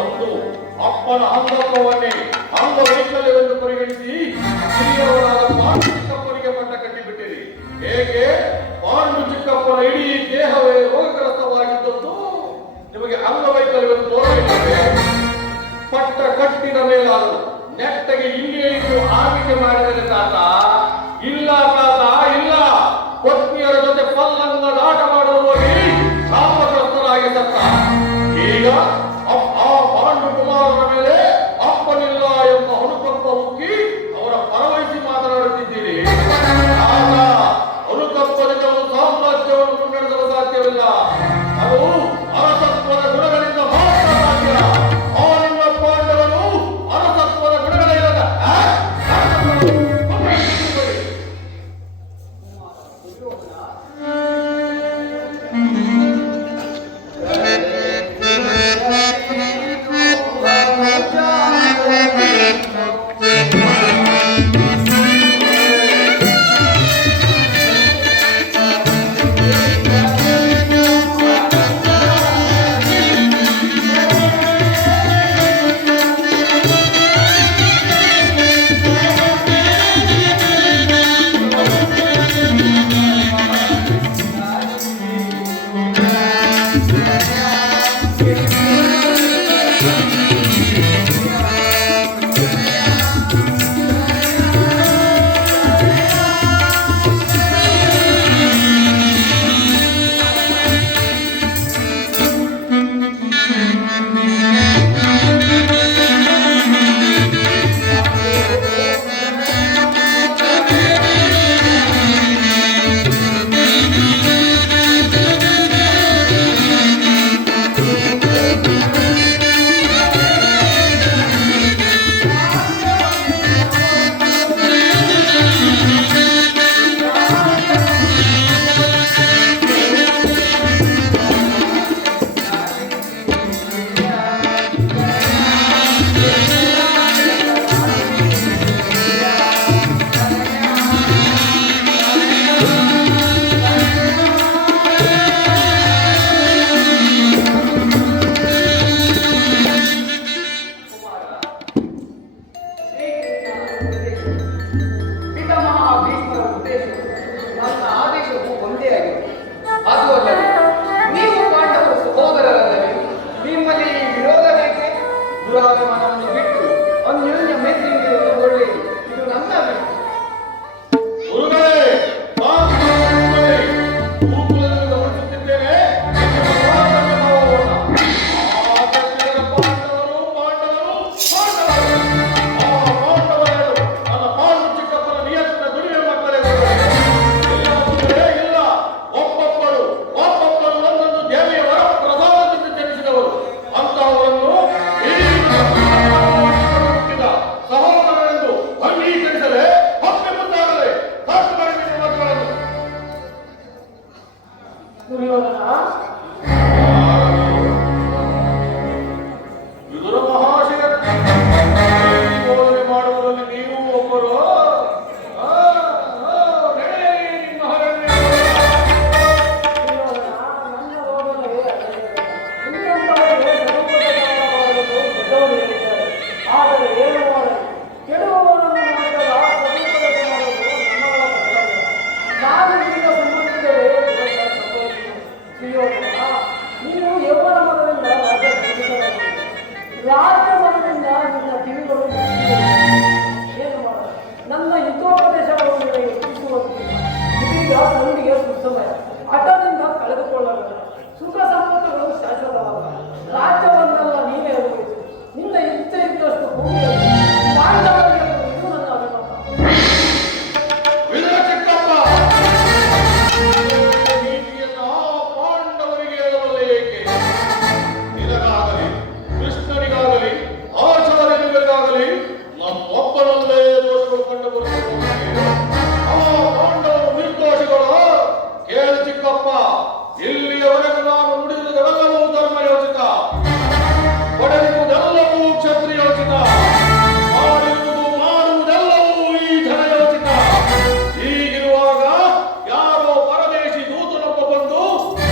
ಒಂದು ಅಪ್ಪನ ಅಂಗತ್ವವನ್ನೇ ಅಂಗವೈಕಲ್ಯವೆಂದು ಪರಿಗಣಿಸಿ ಹಿರಿಯವರಾದ ಪಾಂಡು ಚಿಕ್ಕಪ್ಪನಿಗೆ ಪಟ್ಟ ಕಟ್ಟಿಬಿಟ್ಟಿರಿ. ಹೇಗೆ ಪಾಂಡು ಚಿಕ್ಕಪ್ಪನ ಇಡೀ ದೇಹವೇ ರೋಗಗ್ರಸ್ತವಾಗಿದ್ದದ್ದು ನಿಮಗೆ ಅಂಗವೈಕಲ್ಯವನ್ನು ತೋರಲಿಲ್ಲವೇ? ಪಟ್ಟ ಕಟ್ಟಿದ ಮೇಲಾದರೂ ನೆಟ್ಟಗೆ ಇನ್ನೇನು ಆಮಿಕೆ ಮಾಡಿದರೆ ತಾತ ಇಲ್ಲ ತಾತ ಇಲ್ಲ. ಪತ್ನಿಯರ ಜೊತೆ ಪಲ್ಲಂಗದ ಆಟ ಮಾಡಲು ಹೋಗಿ ಶಾಪಗ್ರಸ್ತರಾಗಿ ಸತ್ತ. ಈಗ ಆ ಪಾಂಡು ಕುಮಾರನ ಮೇಲೆ ಅಪ್ಪನಿಲ್ಲ ಎಂಬ ಅನುಕಂಪ ಉಕ್ಕಿ ಅವರ ಪರವಹಿಸಿ ಮಾತನಾಡುತ್ತಿದ್ದೀರಿ. ಆಗ ಅನುಕಂಪದಿಂದ ಒಂದು ಸಾಮ್ರಾಜ್ಯವನ್ನು ಮುನ್ನಡೆಸಲು ಸಾಧ್ಯವಿಲ್ಲ. ಅದು ಅರಸತ್ವದ ಗುಣಗಳಿಂದ ಮಾತ್ರ ಸಾಧ್ಯ. ಆ ನಿಮ್ಮ ಪಾಂಡವರು ಅರಸತ್ವದ ಗುಣಗಳಿಲ್ಲದ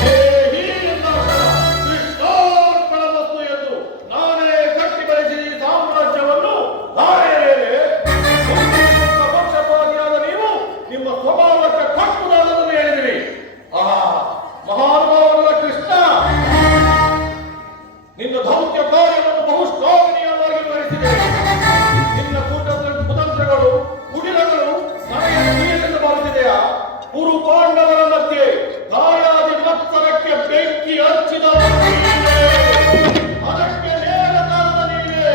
Yeah. ಮಹಾನುಭಾವನಾದ ಕೃಷ್ಣ, ನಿನ್ನ ದೌತ್ಯ ಕಾರ್ಯವನ್ನು ಬಹು ಶ್ಲಾಘನೀಯವಾಗಿ ವಿವರಿಸಿದೆ. ನಿನ್ನ ಕುತಂತ್ರಗಳು ಕುಟಿಲಗಳು ನನಗೆ ತಿಳಿಯಲೆಂದು ಭಾವಿಸಿದೆಯಾ? ಕುರು ಪಾಂಡವರ ಮಧ್ಯೆ ದಾಯಾದಿ ಮತ್ಸರಕ್ಕೆ ಬೆಂಕಿ ಹಚ್ಚಿದವರು ನೀನೇ. ಅದಕ್ಕೆ ನೇರ ಕಾರಣ ನೀನೇ.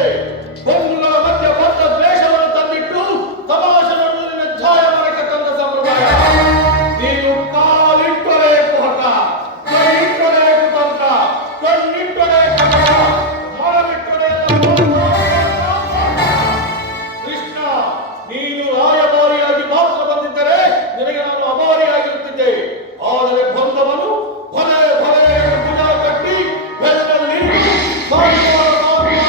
ಬಂಧುಗಳ ಮಧ್ಯೆ ಬಂದ ದ್ವೇಷವನ್ನು ತಂದಿಟ್ಟು ತಮಾಷೆ ಮಾಡುವುದು ನಿನ್ನ ಜಾಯಮಾನಕ್ಕೆ ತಂದ ಸಂಪ್ರದಾಯ. ನೀನು ಕಾಲಿಟ್ಟರೆ ಕುಹಕ, ಕೈಯಿಟ್ಟರೆ ಕುತಂತ್ರ, ಕಣ್ಣಿಟ್ಟರೆ ಕಪಟ, ಮರವಿಟ್ಟರೆ ಕೃಷ್ಣ. ನೀನು ರಾಯಭಾರಿಯಾಗಿ ಮಾತ್ರ ಬಂದಿದ್ದರೆ ನಿನಗೆ ನಾನು ಅಭಾರಿಯಾಗಿರುತ್ತಿದ್ದೆ. ಆದರೆ ಬಂದವನು ಭಲೆ ಭಲೆ ಭುಜ ಕಟ್ಟಿ ಬೆನ್ನಲ್ಲಿ ಮಹಾಮಾಯಾವಿ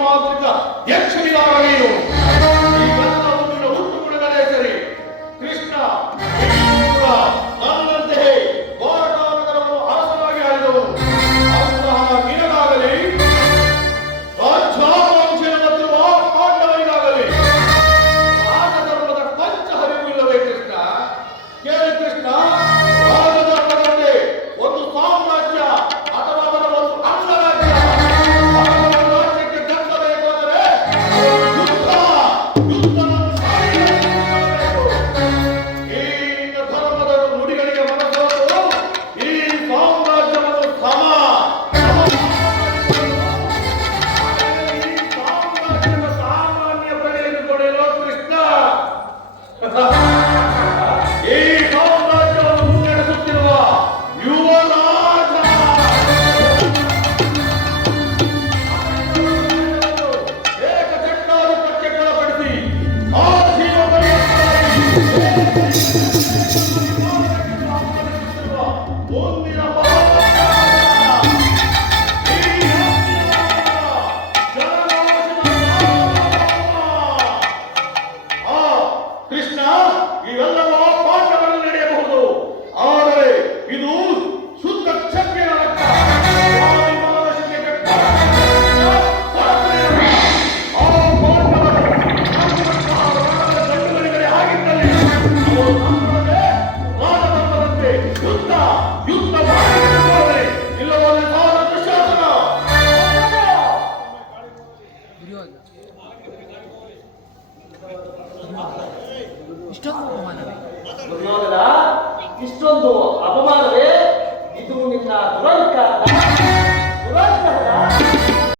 ಮಾಂತ್ರಿಕ ಯಕ್ಷಿಗಾರ ನೀನು. ಈಗೆಲ್ಲವೂ ನಿನ್ನ ಹುಟ್ಟು ಗುಣಗಳೇ ಸರಿ. ಕೃಷ್ಣ, ನೀನು ಕೂಡ ನನ್ನಂತೆಯೇ ದ್ವಾರಕಾನಗರವನ್ನು ಅರಸನಾಗಿ ಆಳಿದವನು. ಅಂತಹ ನಿನಗಾಗಲಿ ರಾಜ್ಯಾಕಾಂಕ್ಷೆಯನ್ನು ಹೊಂದಿರುವ ಪಾಂಡವರಿಗಾಗಲಿ ರಾಜಧರ್ಮದ ಕೊಂಚ ಹರಿವು ಇಲ್ಲವೇ ಕೃಷ್ಣ? ಕೇಳಿ ಕೃಷ್ಣ, ರಾಜಧರ್ಮದಂತೆ ಒಂದು ಸಾಮ್ರಾಜ್ಯ ಅಥವಾ ಅದರ ಒಂದು ಅಂಗರಾಜ್ಯ ಅಥವಾ ರಾಜ್ಯಕ್ಕೆ ದಕ್ಕಬೇಕಾದರೆ ಯುದ್ಧವನ್ನು ಸಾರಿಸಬೇಕು. ಈ ನಿನ್ನ ಧರ್ಮದ ನುಡಿಗಳಿಗೆ ಮನಸ್ಸು ಈ ಸಾಮ್ರಾಜ್ಯವನ್ನು ಈ ಸಾಮ್ರಾಜ್ಯದ ಸಾಮಾನ್ಯ ಪ್ರಜೆಯನ್ನು ಕೊಡೆಯಲು ಕೃಷ್ಣ. ಈ ಸಾಮ್ರಾಜ್ಯವನ್ನು ಮುನ್ನಡೆಸುತ್ತಿರುವ ಯುವರಾಜ ಏಕಚಕ್ರಾಧಿಪತ್ಯಕ್ಕೆ ಒಳಪಡಿಸಿ ಆ ಜೀವ ಮುಂದಿನ ಕೃಷ್ಣ, ಇವೆಲ್ಲವೂ ಪಾಠವನ್ನು ನಡೆಯಬಹುದು. ಆದರೆ ಇದು ಶುದ್ಧ ಕ್ಷತ್ರಿಯರ ಲೆಕ್ಕ. ಸ್ವಾಭಿಮಾನಕ್ಕೆ ಕೆಟ್ಟ ಆ ಪಾಂಡವರು ಗಂಡುಗಳಿಗೆ ಆಗಿದ್ದಲ್ಲಿ ಅವರು ನಮ್ಮೊಳಗೆ ರಾಜಧರ್ಮದಂತೆ ಯುದ್ಧ ಯುದ್ಧ ಮಾಡಿಕೊಳ್ಳದೆ ಇಲ್ಲವಾದರೆ ಸಾಲ ದುಶ್ಯಾಸನ. ದುರ್ಯೋಧನ, ಇಷ್ಟೊಂದು ಅಪಮಾನವೇ? ಇದು ನಿನ್ನ ದುರಂಕಾರ.